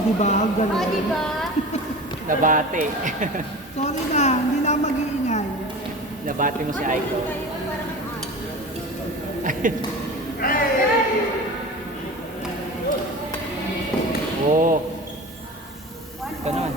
di ba? Galing. Ah, di ba? Nabate. Sorry na, hindi na mag-iingay. Nabate mo si Aiko. Oh. Ganon.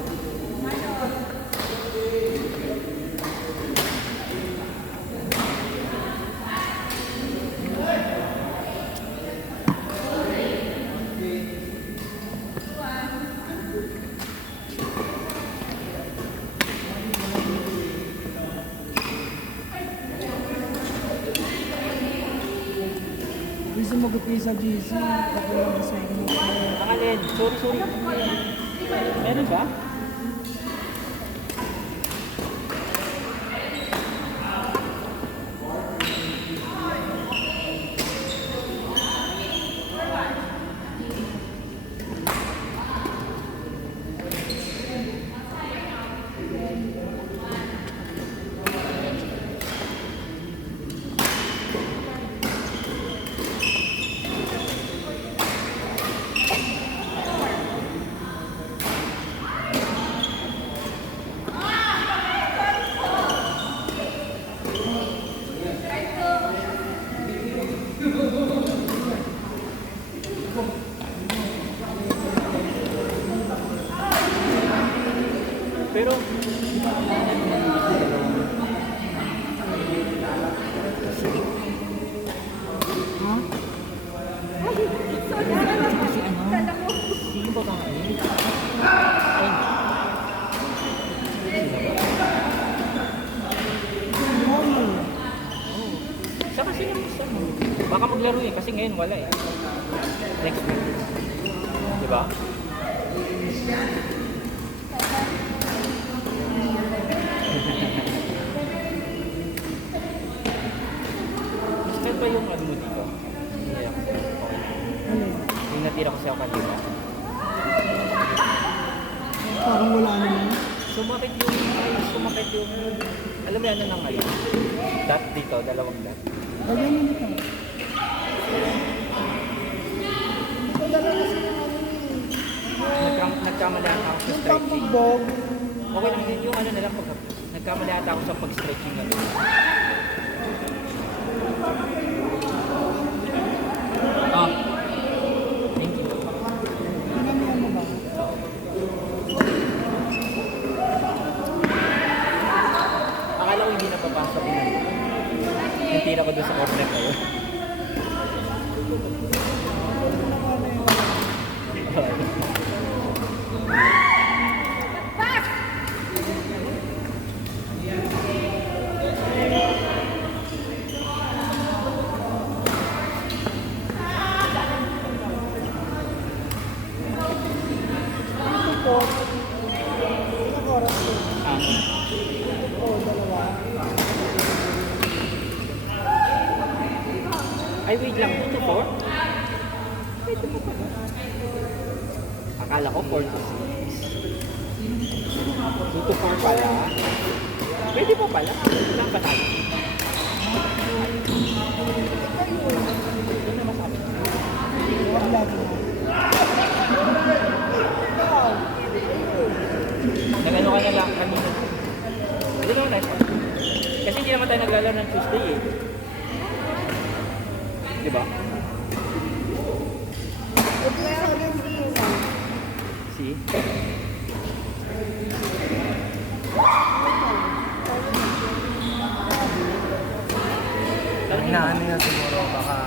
Gusto mag-upay sa GC, kakulang sa inyo. Ang alin? Sorry. Meron ba? Pero Ha? kasi ano? Sino ba kang ano? Ay. Normal. Oh. Siya kasi yung isa mo. Baka maglaro eh, kasi ngayon wala eh. Next week. Diba? Gusto ba yung ano mo dito? Natira ko sa'yo. Ano? Yung natira ko sa'yo kanina. Parang wala naman. Sumakit yung, alam mo yan na ngayon? Dot dito, dalawang dot. Lagyan mo nito. Nagkamalihan ako sa Yung stretching. pagbog, Okay lang yun, yung ano na lang pag nagkamalihan ako sa pag-stretching na lang. Ah. Thank you. pinamihan mo ba? Akala ko hindi napapasok yung tira ko doon sa corner kayo. Ito po. Ilang oras po? Ah. Oo, dalawa. Ay, wait lang. 2 to 4? Akala ko 4 to 6. 2 to 4 pala. Pwede po pala. Ilang pa tayo? Huwag lagi na. Ikaw. Nag-ano ka na lang kanina. Hindi naman tayo. Kasi hindi naman tayo naglalaro ng Tuesday eh. Diba? Ito yung sabi mo dito. See? Inaano niya siguro baka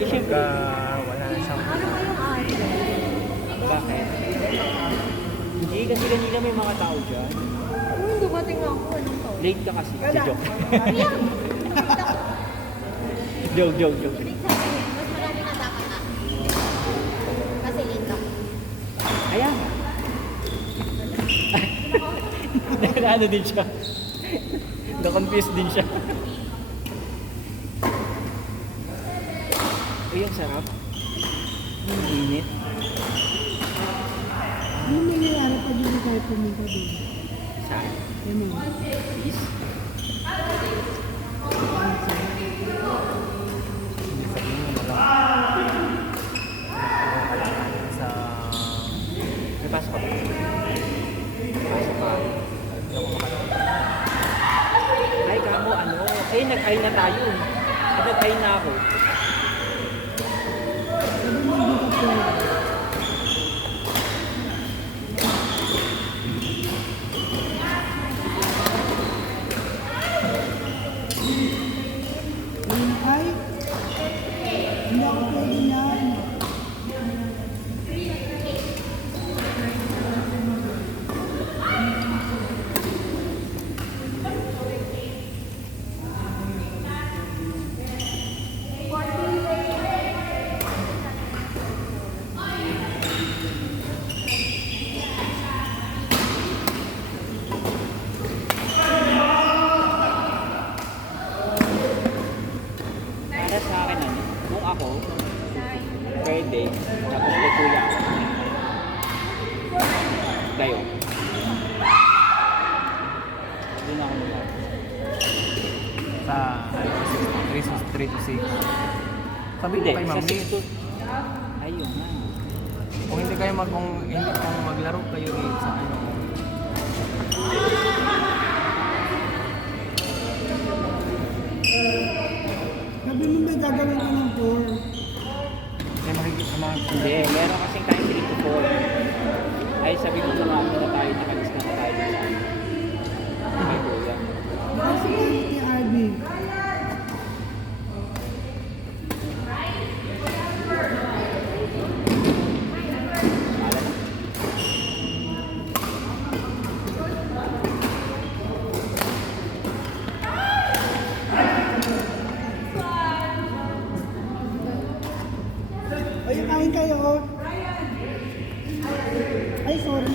Eh, syempre. wala na siyang Ano ba yung ano? Bakit? Hindi, kasi kanina may mga tao dyan. Dumating ako. Anong to? Late ka kasi. Wala. Joke. Ayan! Joke. Ibig sabihin, mas marami na dapat na. Kasi late ako. Ayan. Ano din siya. Na-confused din siya. Uy, ang sarap. Ang init. Ano nangyayari pag hindi tayo pumunta doon? Saan? Ano? Please? hindi sabihin mo lang. Sa tayo. Nag-ay na ako. Sabi mo hindi ka pwede. Yun ay, hindi ako pwede niyan. Para sa akin ano, kung ako, pwede, tapos may kuya ako. Kayo. Hindi na ako nila. Sa 3 to 6. Sabi ko Hindi, kay sa Mami, 6 to... Ayun nga. kung hindi kayo kung maglaro kayo sa ano, Sabi mo may gagawin ka ng 4. kaya makikita mga Hindi, meron kasing tayo 3 to 4. Ay, sabi ko na nga muna tayo, nakalis na tayo dun sa ano. Kay kuya. Kasi ni Arby. Alam na. Ay, kain kayo. Ay, sorry.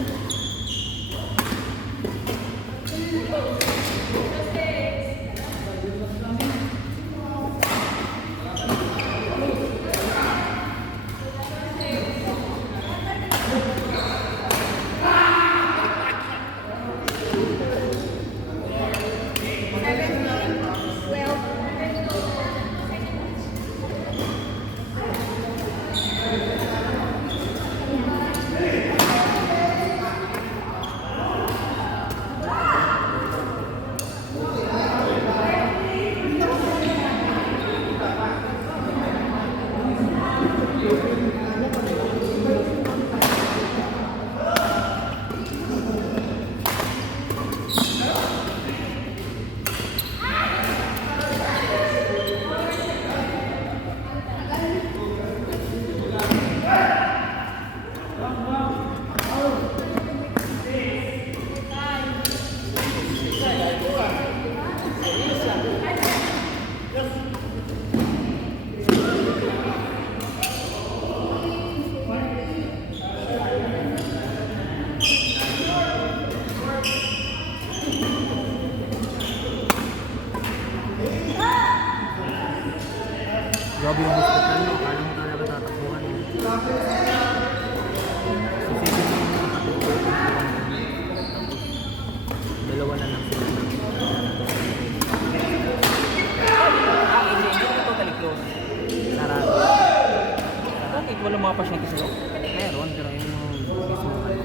grabe yung hospital mo, kala mo talaga tatakbuhan mo. Sisipin mo yung tatakbuhan. Dalawa na lang sila. Hindi ko totally close. Sarado. Bakit walang mga pasyente sa loob? Meron, pero yun yung mismo ano.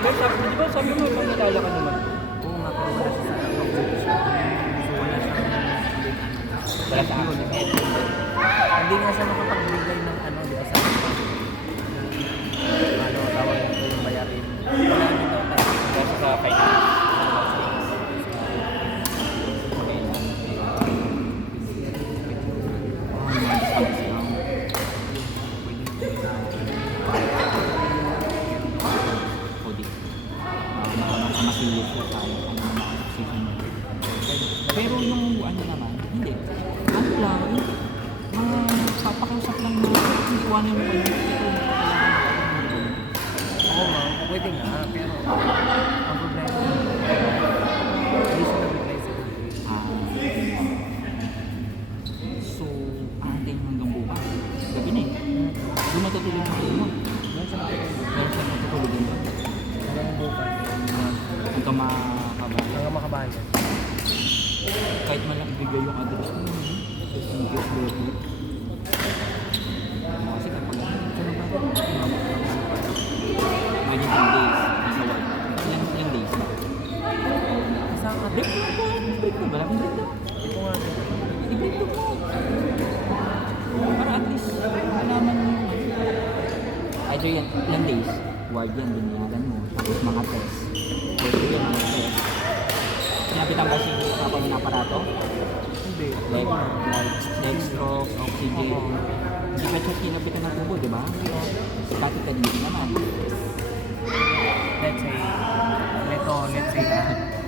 Pero sabi, di ba sabi mo pag natala ka naman? Oo nga, pero wala siya sa pag-subscribe. So wala siyang Wala sa akin. Hindi nga siya makapagbigay ng ano, di ba sa ano, tawag nito yung bayarin. Wala din daw tayo. Kasi sa finance. Pero yung ano naman, hindi. Ano lang, papakiusap lang na iiwanan mo kayo. Oo nga, pwede nga, pero ang problema hindi siya nag-reply sa akin. So, aantayin mo hanggang bukas. Gabi na eh. Doon matutulog mo mo. Doon siya natutulog. Meron siya matutulog doon. Hanggang bukas. Hanggang makabayan. Hanggang makabayan. Kahit man lang ibigay yung address mo. Just in case baby. Kasi kapag imagine 10 days. Nasa work. Ilang days na. Isang Di ba? Wala akong break down. Hindi ko nga. I-break down mo. Para at least, malaman mo. Either yan, ilang days, ward yan, binayaran mo. Tapos mga test. Pwede yan, mga test. Sinabitan ko si Papa ng aparato. Hindi. Leg stroke, oxygen. Hindi ka siya kinabitan ng tubo, di ba? Pati ka din naman. Let's say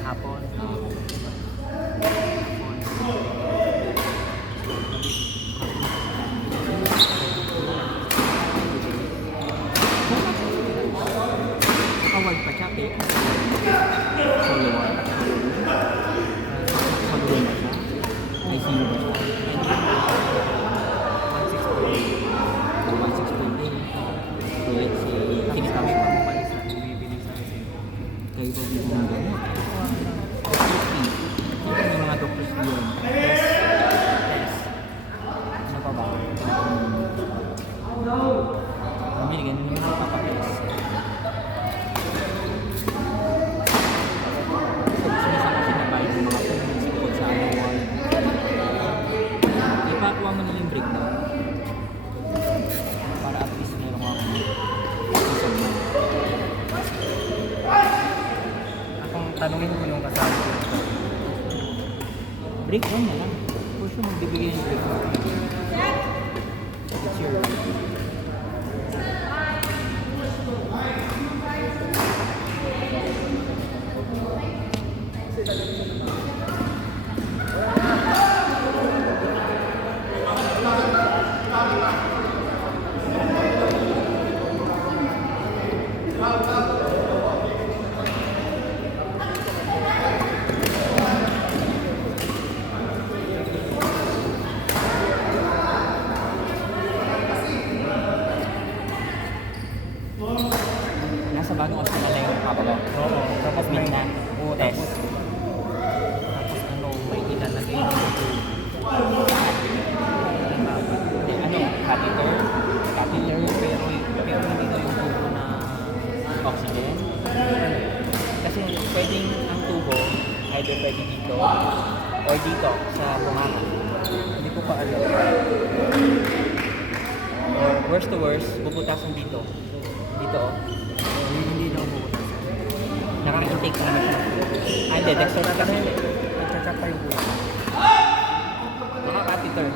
hapon. Award pa siya, eh. Solo ward. Solo ward ba siya? Ay, sino ba siya? 1.6.8. So let's say, sige kami pa mo pa isa. Bumibili sa akin. Kayo pa bigyan ng gamot. Ito may mga doctors yun. Test. Ano pa ba? Bumili ganun yung mga papatest. Sinisa kasi nabayad yung mga payments tungkol sa ano wall. Ipakuha mo na yung breakdown. Para at least meron akong isang mo. Akong tanungin ko yung kasama ko. Breakdown na lang. For sure, magbibigay ng breakdown. It's your right. Nasa bagong option na lang yung papa mo. Oo. Tapos may Midna. Oo, Test. tapos ano, may ilalagay na ito. Hindi, ano, catheter. Catheter. Pero hindi daw yung tubo na Oxygen. Kasi pwedeng ang tubo, either pwede dito or dito sa bunganga. hindi ko pa alam. Or worst to worst, bubutasan dito. Dito, oh. Hindi daw bukas. Nakaka-intake ka naman siya. Ah, hindi, dextrose kasi. Nagchat-chat pa yung buhay. Baka catheter.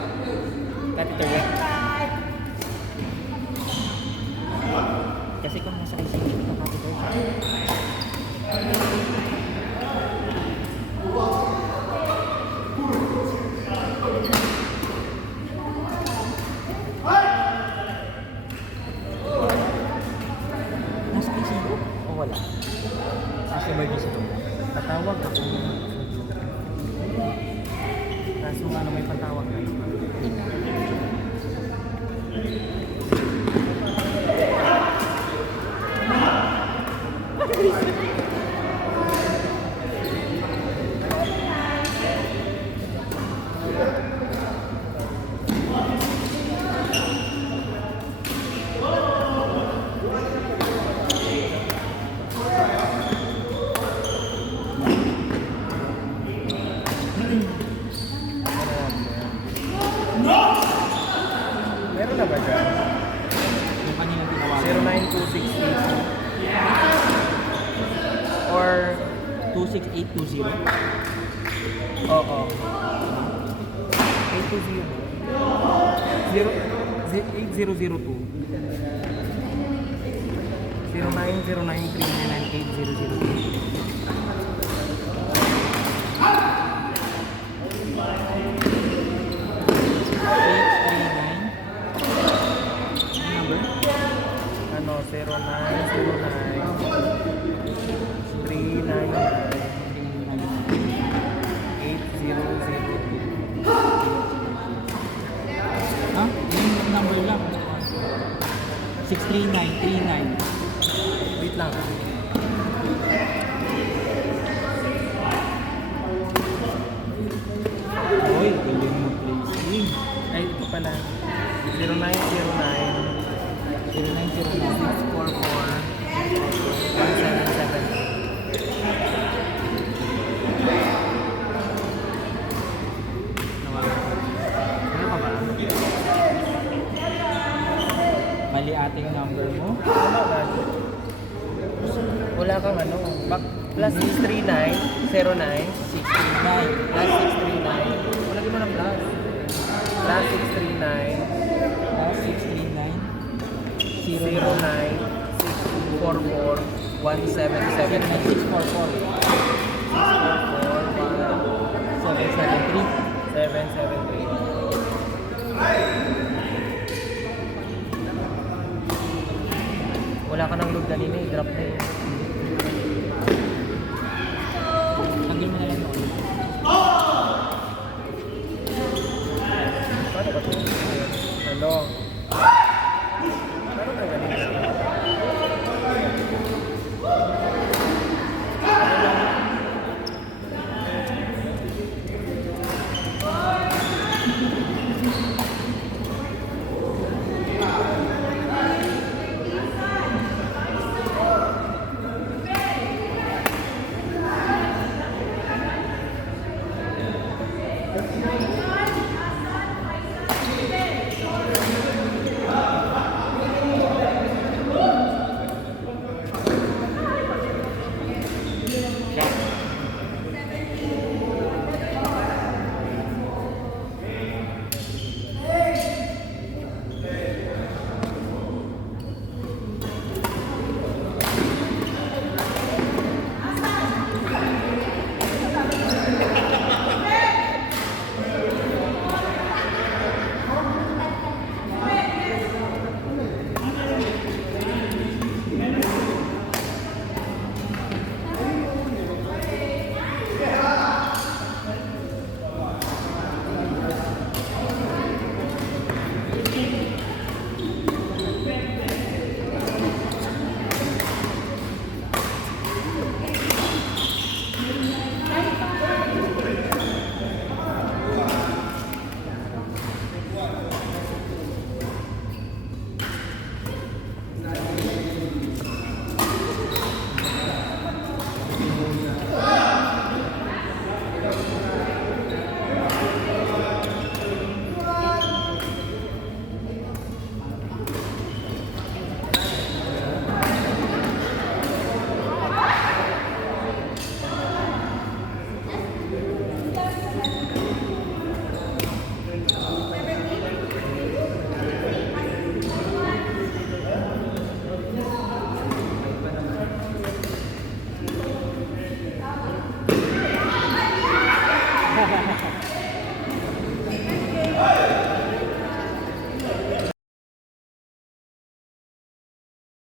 Catheter yan. Kasi kung nasa ICU, ito catheter siya. Nasa ICU? O wala? Nasa emergency room lang. Patawag ako. Kaso nga na may patawag na. Meron na ba dyan? Yung kanilang tinawagan. 09268 or 26820. oo 820 8002 0909399800. Number? Ano 0909399800. Ha? Yung number lang. 63939. Wait lang. Oy, galing mo placing. Ay, ito pala. 0909 0909. 644 177. 63909 639. plus 639. Lagyan mo ng plus. Plus 639 Plus 639. 09 6244 1773 773. 773. Wala ka ng load kanina, i-drop na yun. Hanggang mo na lang noon. Paano ba ito? Ano? Paano ka ganito?